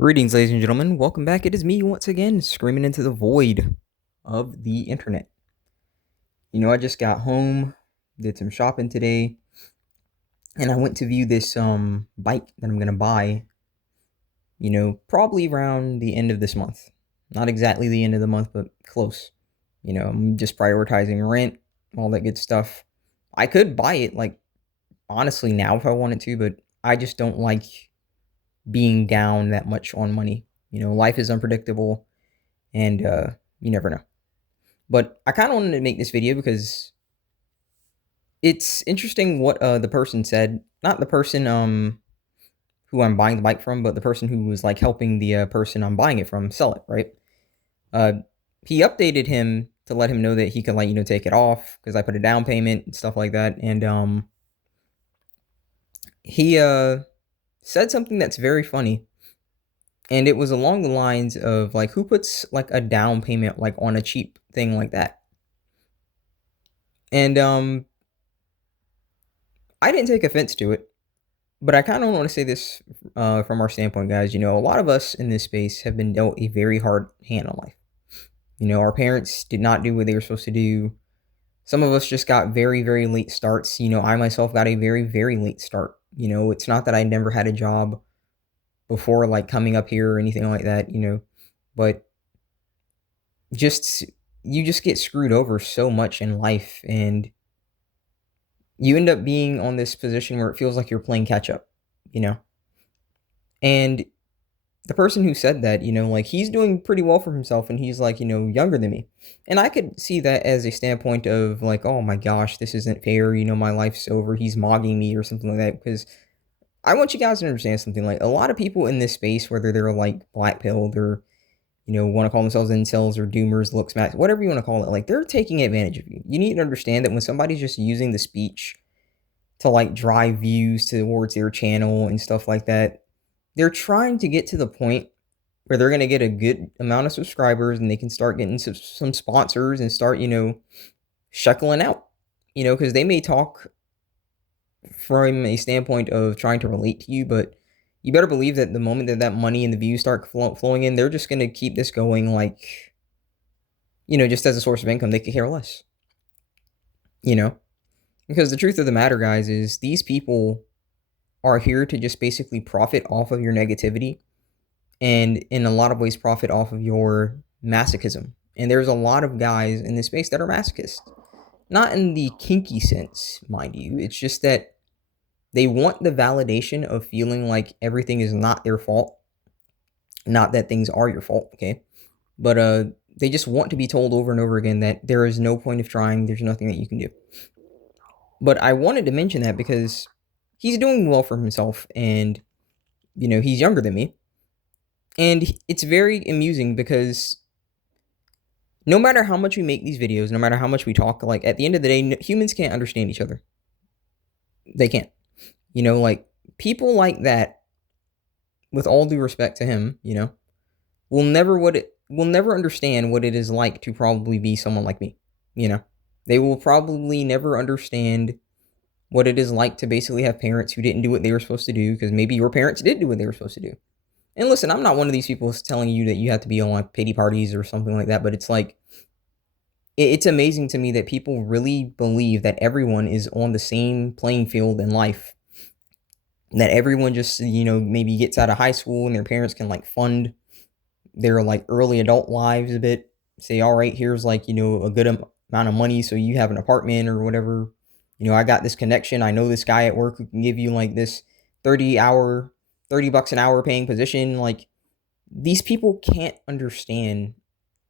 Greetings, ladies and gentlemen. Welcome back. It is me once again, screaming into the void of the internet. I just got home, did some shopping today, and I went to view this bike that I'm gonna buy. Probably around the end of this month. Not exactly the end of the month, but close. I'm just prioritizing rent, all that good stuff. I could buy it like honestly now if I wanted to, but I just don't like being down that much on money. Life is unpredictable and you never know. But I kind of wanted to make this video because it's interesting what the person said. Not the person who I'm buying the bike from, but the person who was like helping the person I'm buying it from sell it. Right? Uh, he updated him to let him know that he could like take it off because I put a down payment and stuff like that. And he said something that's very funny. And it was along the lines of like, who puts like a down payment like on a cheap thing like that? And I didn't take offense to it, but I kind of want to say this from our standpoint, guys. A lot of us in this space have been dealt a very hard hand on life. Our parents did not do what they were supposed to do. Some of us just got very, very late starts. I myself got a very, very late start. It's not that I never had a job before, like coming up here or anything like that, but just you just get screwed over so much in life, and you end up being on this position where it feels like you're playing catch up, you know? And the person who said that, like he's doing pretty well for himself and he's like, younger than me. And I could see that as a standpoint of like, oh my gosh, this isn't fair. My life's over. He's mogging me or something like that. Because I want you guys to understand something. Like a lot of people in this space, whether they're like blackpilled or, want to call themselves incels or doomers, looks max, whatever you want to call it, like they're taking advantage of you. You need to understand that when somebody's just using the speech to like drive views towards their channel and stuff like that, they're trying to get to the point where they're going to get a good amount of subscribers and they can start getting some sponsors and start, shuckling out, because they may talk from a standpoint of trying to relate to you, but you better believe that the moment that that money and the views start flowing in, they're just going to keep this going like, just as a source of income. They could care less, you know, because the truth of the matter, guys, is these people are here to just basically profit off of your negativity and in a lot of ways profit off of your masochism. And there's a lot of guys in this space that are masochists. Not in the kinky sense, mind you. It's just that they want the validation of feeling like everything is not their fault. Not that things are your fault, okay? But they just want to be told over and over again that there is no point of trying, there's nothing that you can do. But I wanted to mention that because he's doing well for himself and he's younger than me. And it's very amusing because no matter how much we make these videos, no matter how much we talk, like at the end of the day, humans can't understand each other. They can't. Like people like that, with all due respect to him, will never understand what it is like to probably be someone like me. They will probably never understand what it is like to basically have parents who didn't do what they were supposed to do because maybe your parents did do what they were supposed to do. And listen, I'm not one of these people telling you that you have to be on like pity parties or something like that, but it's like, it's amazing to me that people really believe that everyone is on the same playing field in life. That everyone just, maybe gets out of high school and their parents can like fund their like early adult lives a bit. Say, all right, here's like, a good amount of money so you have an apartment or whatever. I got this connection. I know this guy at work who can give you like this 30 bucks an hour paying position. Like these people can't understand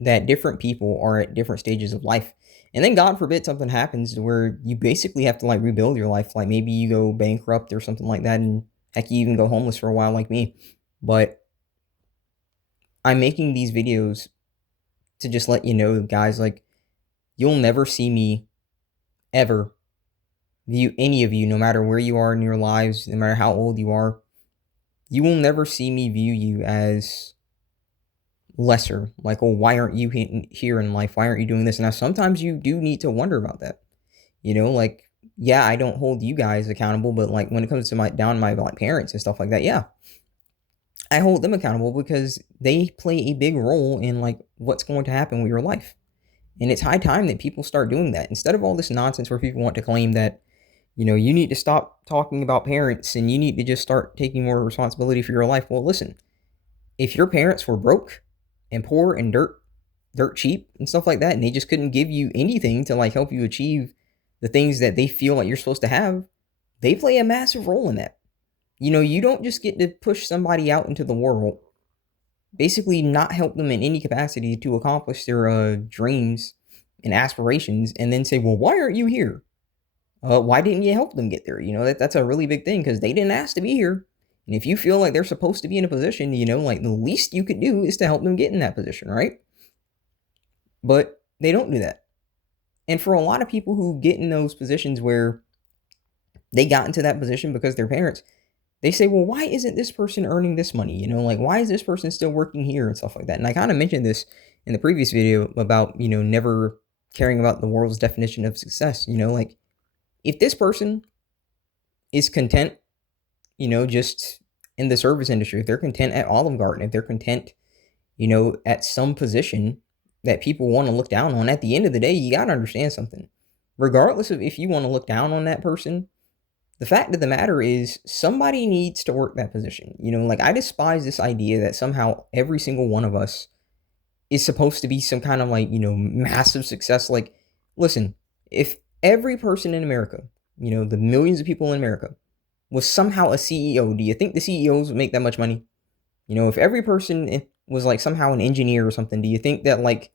that different people are at different stages of life. And then God forbid something happens to where you basically have to like rebuild your life. Like maybe you go bankrupt or something like that. And heck, you even go homeless for a while like me. But I'm making these videos to just let you know, guys, like you'll never see me ever view any of you, no matter where you are in your lives, no matter how old you are. You will never see me view you as lesser. Like, oh, why aren't you here in life? Why aren't you doing this? Now, sometimes you do need to wonder about that. Like, yeah, I don't hold you guys accountable, but like when it comes to my like parents and stuff like that, yeah, I hold them accountable because they play a big role in like what's going to happen with your life. And it's high time that people start doing that instead of all this nonsense where people want to claim that, you need to stop talking about parents and you need to just start taking more responsibility for your life. Well, listen, if your parents were broke and poor and dirt cheap and stuff like that, and they just couldn't give you anything to like help you achieve the things that they feel like you're supposed to have, they play a massive role in that. You don't just get to push somebody out into the world, basically not help them in any capacity to accomplish their dreams and aspirations, and then say, well, why aren't you here? Why didn't you help them get there? That's a really big thing because they didn't ask to be here. And if you feel like they're supposed to be in a position, like the least you could do is to help them get in that position, right? But they don't do that. And for a lot of people who get in those positions where they got into that position because their parents, they say, well, why isn't this person earning this money? Like, why is this person still working here and stuff like that? And I kind of mentioned this in the previous video about, never caring about the world's definition of success. Like if this person is content, just in the service industry, if they're content at Olive Garden, if they're content, at some position that people want to look down on, at the end of the day, you got to understand something. Regardless of if you want to look down on that person, the fact of the matter is somebody needs to work that position. Like I despise this idea that somehow every single one of us is supposed to be some kind of like, massive success. Like, listen, if every person in America, the millions of people in America was somehow a CEO, do you think the CEOs would make that much money? If every person was like somehow an engineer or something, do you think that like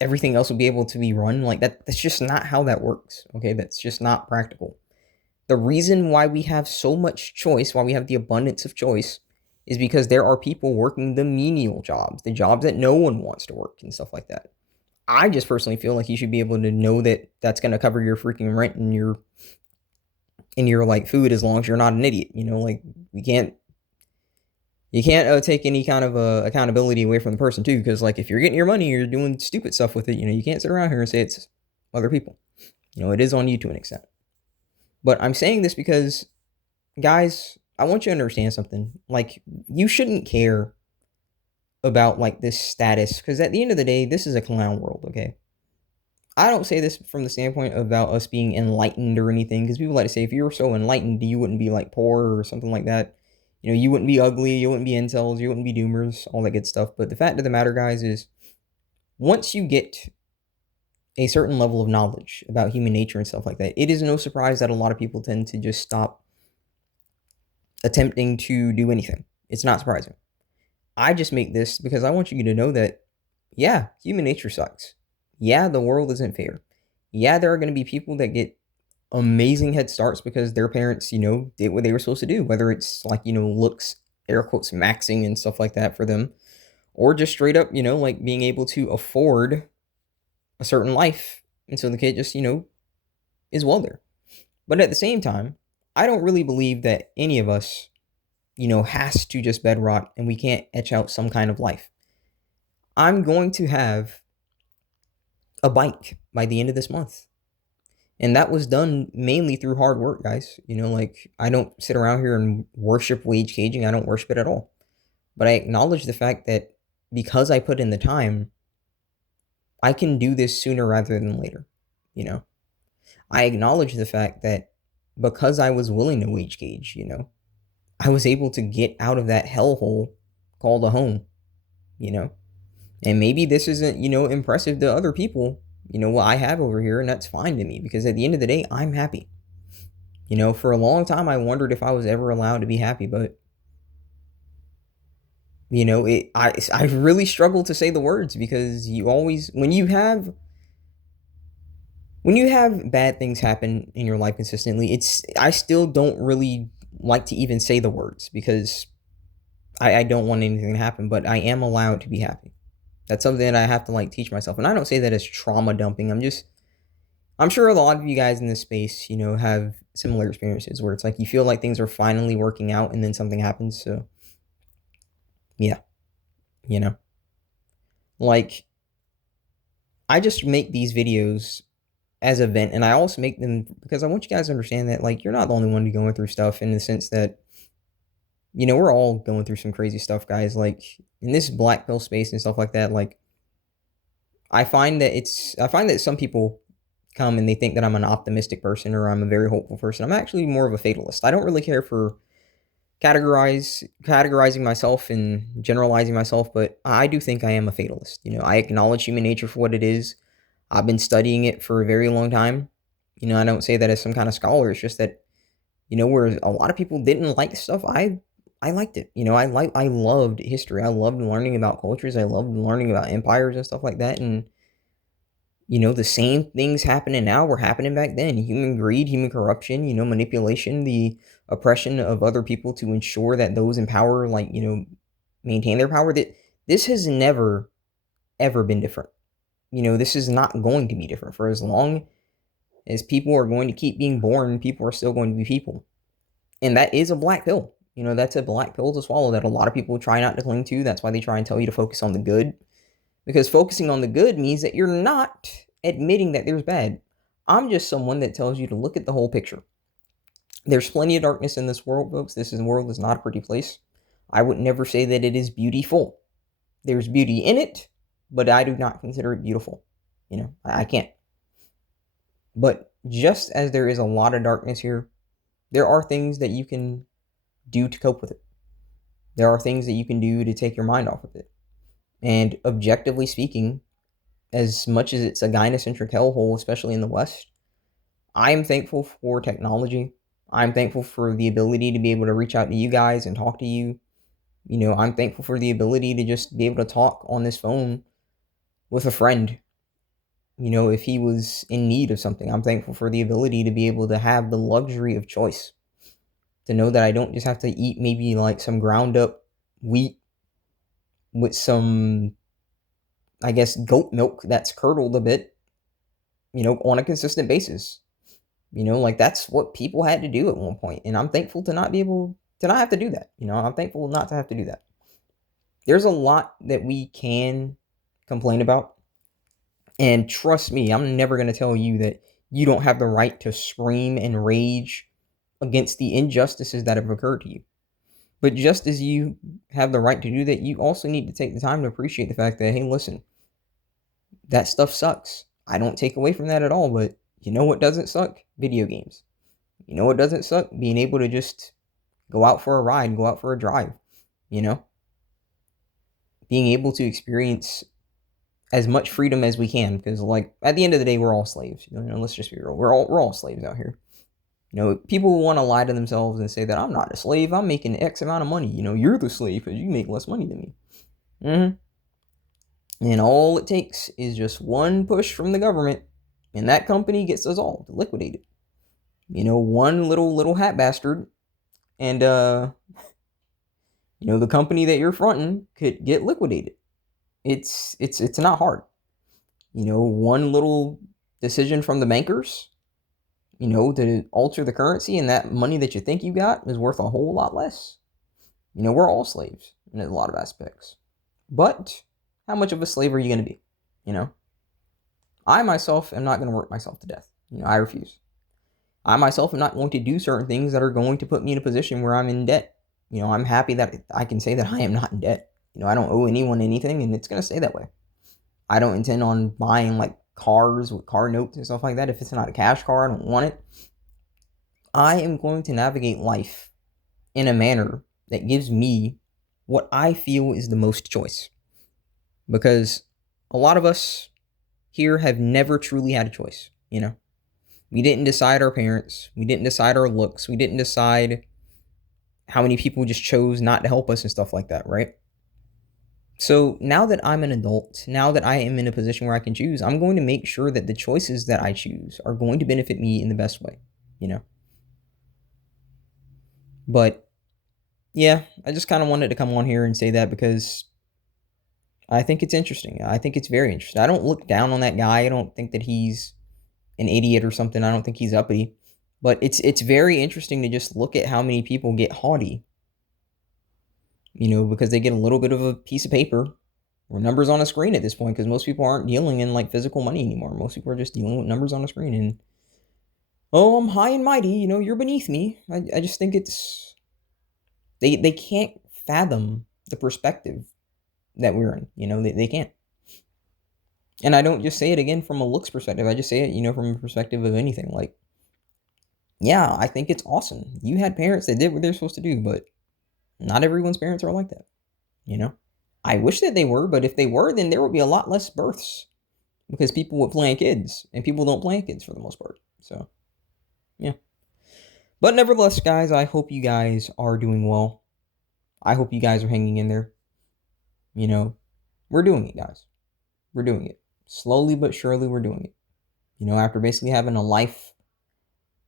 everything else would be able to be run like that? That's just not how that works. Okay. That's just not practical. The reason why we have so much choice, why we have the abundance of choice, is because there are people working the menial jobs, the jobs that no one wants to work and stuff like that. I just personally feel like you should be able to know that that's going to cover your freaking rent and your like food as long as you're not an idiot. Like we can't you can't take any kind of accountability away from the person too, because like if you're getting your money, you're doing stupid stuff with it. You can't sit around here and say it's other people. It is on you to an extent. But I'm saying this because, guys, I want you to understand something. Like, you shouldn't care about like this status, because at the end of the day, this is a clown world. Okay, I don't say this from the standpoint about us being enlightened or anything, because people like to say if you were so enlightened, you wouldn't be like poor or something like that. You wouldn't be ugly, you wouldn't be incels, you wouldn't be doomers, all that good stuff. But the fact of the matter, guys, is once you get a certain level of knowledge about human nature and stuff like that, it is no surprise that a lot of people tend to just stop attempting to do anything. It's not surprising. I just make this because I want you to know that, yeah, human nature sucks. Yeah, the world isn't fair. Yeah, there are going to be people that get amazing head starts because their parents, did what they were supposed to do, whether it's like, looks, air quotes, maxing and stuff like that for them, or just straight up, like being able to afford a certain life. And so the kid just, is well there. But at the same time, I don't really believe that any of us, has to just bedrock and we can't etch out some kind of life. I'm going to have a bike by the end of this month. And that was done mainly through hard work, guys. Like I don't sit around here and worship wage caging. I don't worship it at all. But I acknowledge the fact that because I put in the time, I can do this sooner rather than later. I acknowledge the fact that because I was willing to wage gauge, I was able to get out of that hellhole called a home, you know. And maybe this isn't, impressive to other people, what I have over here, and that's fine to me because at the end of the day, I'm happy. For a long time, I wondered if I was ever allowed to be happy, but I really struggle to say the words because you always when you have bad things happen in your life consistently, I still don't really like to even say the words because I don't want anything to happen, but I am allowed to be happy. That's something that I have to like teach myself. And I don't say that as trauma dumping. I'm sure a lot of you guys in this space, have similar experiences where it's like you feel like things are finally working out and then something happens. So yeah, you know, like I just make these videos as a vent, and I also make them because I want you guys to understand that like you're not the only one going through stuff in the sense that We're all going through some crazy stuff, guys. Like in this black pill space and stuff like that. Like I find that some people come and they think that I'm an optimistic person or I'm a very hopeful person. I'm actually more of a fatalist. I don't really care for categorizing myself and generalizing myself, but I do think I am a fatalist. I acknowledge human nature for what it is. I've been studying it for a very long time. I don't say that as some kind of scholar. It's just that where a lot of people didn't like stuff, I liked it. I loved history. I loved learning about cultures. I loved learning about empires and stuff like that. And the same things happening now were happening back then. Human greed, human corruption, manipulation, the oppression of other people to ensure that those in power, like, maintain their power. That this has never ever been different. This is not going to be different. For as long as people are going to keep being born, people are still going to be people. And that is a black pill. That's a black pill to swallow that a lot of people try not to cling to. That's why they try and tell you to focus on the good. Because focusing on the good means that you're not admitting that there's bad. I'm just someone that tells you to look at the whole picture. There's plenty of darkness in this world, folks. World is not a pretty place. I would never say that it is beautiful. There's beauty in it, but I do not consider it beautiful. I can't. But just as there is a lot of darkness here, there are things that you can do to cope with it. There are things that you can do to take your mind off of it. And objectively speaking, as much as it's a gynocentric hellhole, especially in the West, I am thankful for technology. I'm thankful for the ability to be able to reach out to you guys and talk to you. I'm thankful for the ability to just be able to talk on this phone with a friend. If he was in need of something, I'm thankful for the ability to be able to have the luxury of choice. To know that I don't just have to eat maybe like some ground up wheat with some, I guess, goat milk that's curdled a bit, on a consistent basis. Like that's what people had to do at one point. And I'm thankful to not be able to not have to do that. I'm thankful not to have to do that. There's a lot that we can complain about. And trust me, I'm never going to tell you that you don't have the right to scream and rage against the injustices that have occurred to you. But just as you have the right to do that, you also need to take the time to appreciate the fact that, hey, listen, that stuff sucks. I don't take away from that at all, but you know what doesn't suck? Video games. You know what doesn't suck? Being able to just go out for a ride, go out for a drive, being able to experience as much freedom as we can, because like at the end of the day, we're all slaves. Let's just be real. We're all slaves out here. People want to lie to themselves and say that I'm not a slave. I'm making X amount of money. You're the slave because you make less money than me. And all it takes is just one push from the government, and that company gets dissolved, liquidated. One little hat bastard, and the company that you're fronting could get liquidated. It's not hard. One little decision from the bankers, to alter the currency, and that money that you think you got is worth a whole lot less. We're all slaves in a lot of aspects. But how much of a slave are you going to be? I myself am not going to work myself to death. I refuse. I myself am not going to do certain things that are going to put me in a position where I'm in debt. I'm happy that I can say that I am not in debt. I don't owe anyone anything, and it's going to stay that way. I don't intend on buying like cars with car notes and stuff like that. If it's not a cash car, I don't want it. I am going to navigate life in a manner that gives me what I feel is the most choice. Because a lot of us here have never truly had a choice, We didn't decide our parents. We didn't decide our looks. We didn't decide how many people just chose not to help us and stuff like that, right? So now that I'm an adult, now that I am in a position where I can choose, I'm going to make sure that the choices that I choose are going to benefit me in the best way, But yeah, I just kind of wanted to come on here and say that because I think it's interesting. I think it's very interesting. I don't look down on that guy. I don't think that he's an idiot or something. I don't think he's uppity. But it's very interesting to just look at how many people get haughty, because they get a little bit of a piece of paper or numbers on a screen at this point, because most people aren't dealing in like physical money anymore. Most people are just dealing with numbers on a screen. And, oh, I'm high and mighty, you're beneath me. I just think it's They can't fathom the perspective that we're in. They can't. And I don't just say it again from a looks perspective. I just say it, from a perspective of anything. Like, yeah, I think it's awesome. You had parents that did what they're supposed to do, but not everyone's parents are like that. You know, I wish that they were, but if they were, then there would be a lot less births because people would plan kids, and people don't plan kids for the most part. So, yeah. But nevertheless, guys, I hope you guys are doing well. I hope you guys are hanging in there. You know, we're doing it, guys. We're doing it. Slowly but surely, we're doing it. After basically having a life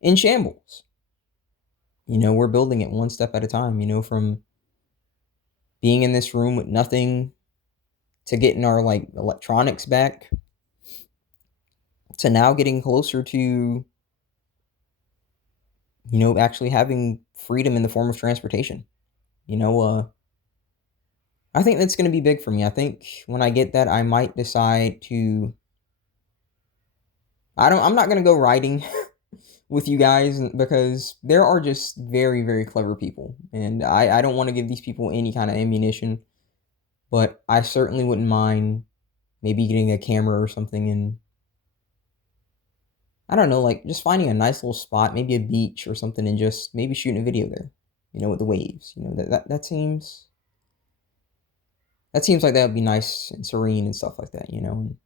in shambles, we're building it one step at a time, from being in this room with nothing to getting our like electronics back to now getting closer to, actually having freedom in the form of transportation. You know, I think that's going to be big for me. I think when I get that, I might decide to. I'm not going to go riding with you guys because there are just very, very clever people. And I don't want to give these people any kind of ammunition. But I certainly wouldn't mind maybe getting a camera or something and I don't know, like just finding a nice little spot, maybe a beach or something, and just maybe shooting a video there, with the waves. That seems like that would be nice and serene and stuff like that. And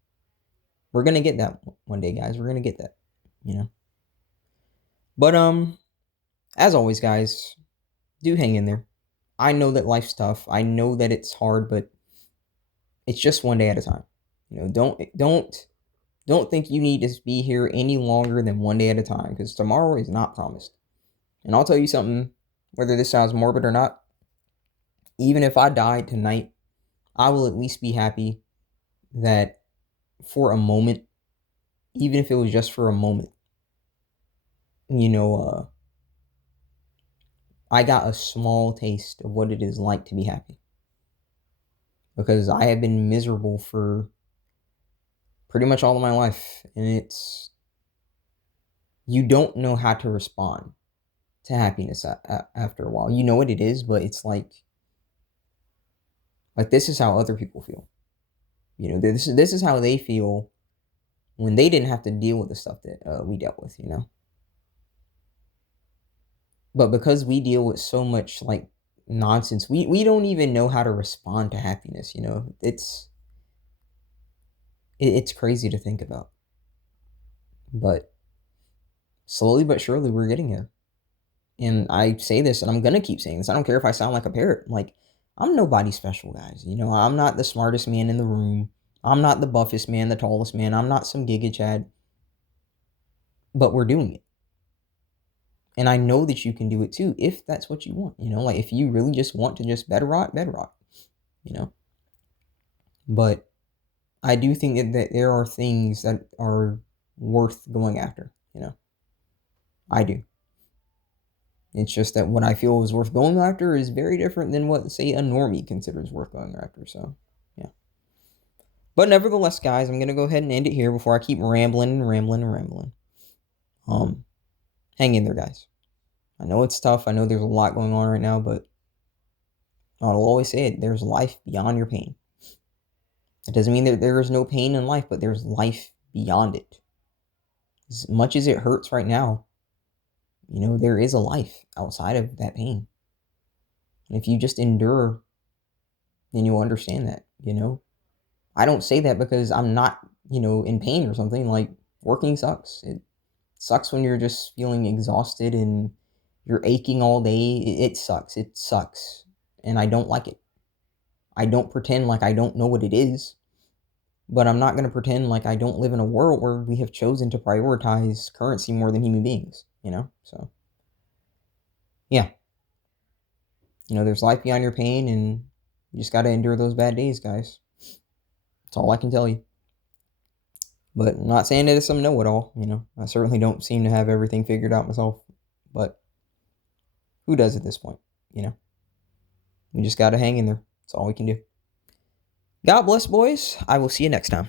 we're gonna get that one day, guys. We're gonna get that, you know. But as always, guys, do hang in there. I know that life's tough. I know that it's hard, but it's just one day at a time. Don't think you need to be here any longer than one day at a time because tomorrow is not promised. And I'll tell you something, whether this sounds morbid or not, even if I died tonight, I will at least be happy that for a moment, even if it was just for a moment, you know, I got a small taste of what it is like to be happy. Because I have been miserable for pretty much all of my life. And you don't know how to respond to happiness after a while. You know what it is, but it's like this is how other people feel. This is how they feel when they didn't have to deal with the stuff that we dealt with. But because we deal with so much like nonsense, we don't even know how to respond to happiness. It's crazy to think about. But slowly but surely, we're getting there. And I say this, and I'm gonna keep saying this. I don't care if I sound like a parrot. Like, I'm nobody special, guys. I'm not the smartest man in the room. I'm not the buffest man, the tallest man. I'm not some Giga Chad. But we're doing it. And I know that you can do it too, if that's what you want. Like if you really just want to just bedrock. But I do think that there are things that are worth going after. I do. It's just that what I feel is worth going after is very different than what, say, a normie considers worth going after. So, yeah. But nevertheless, guys, I'm going to go ahead and end it here before I keep rambling and rambling and rambling. Hang in there, guys. I know it's tough. I know there's a lot going on right now, but I'll always say it. There's life beyond your pain. It doesn't mean that there is no pain in life, but there's life beyond it. As much as it hurts right now, there is a life outside of that pain. And if you just endure, then you'll understand that, I don't say that because I'm not, in pain or something. Like, working sucks. It sucks when you're just feeling exhausted and you're aching all day. It sucks. It sucks. And I don't like it. I don't pretend like I don't know what it is. But I'm not going to pretend like I don't live in a world where we have chosen to prioritize currency more than human beings, So, yeah. There's life beyond your pain, and you just got to endure those bad days, guys. That's all I can tell you. But I'm not saying that it's some know-it-all, I certainly don't seem to have everything figured out myself. But who does at this point, We just got to hang in there. That's all we can do. God bless, boys. I will see you next time.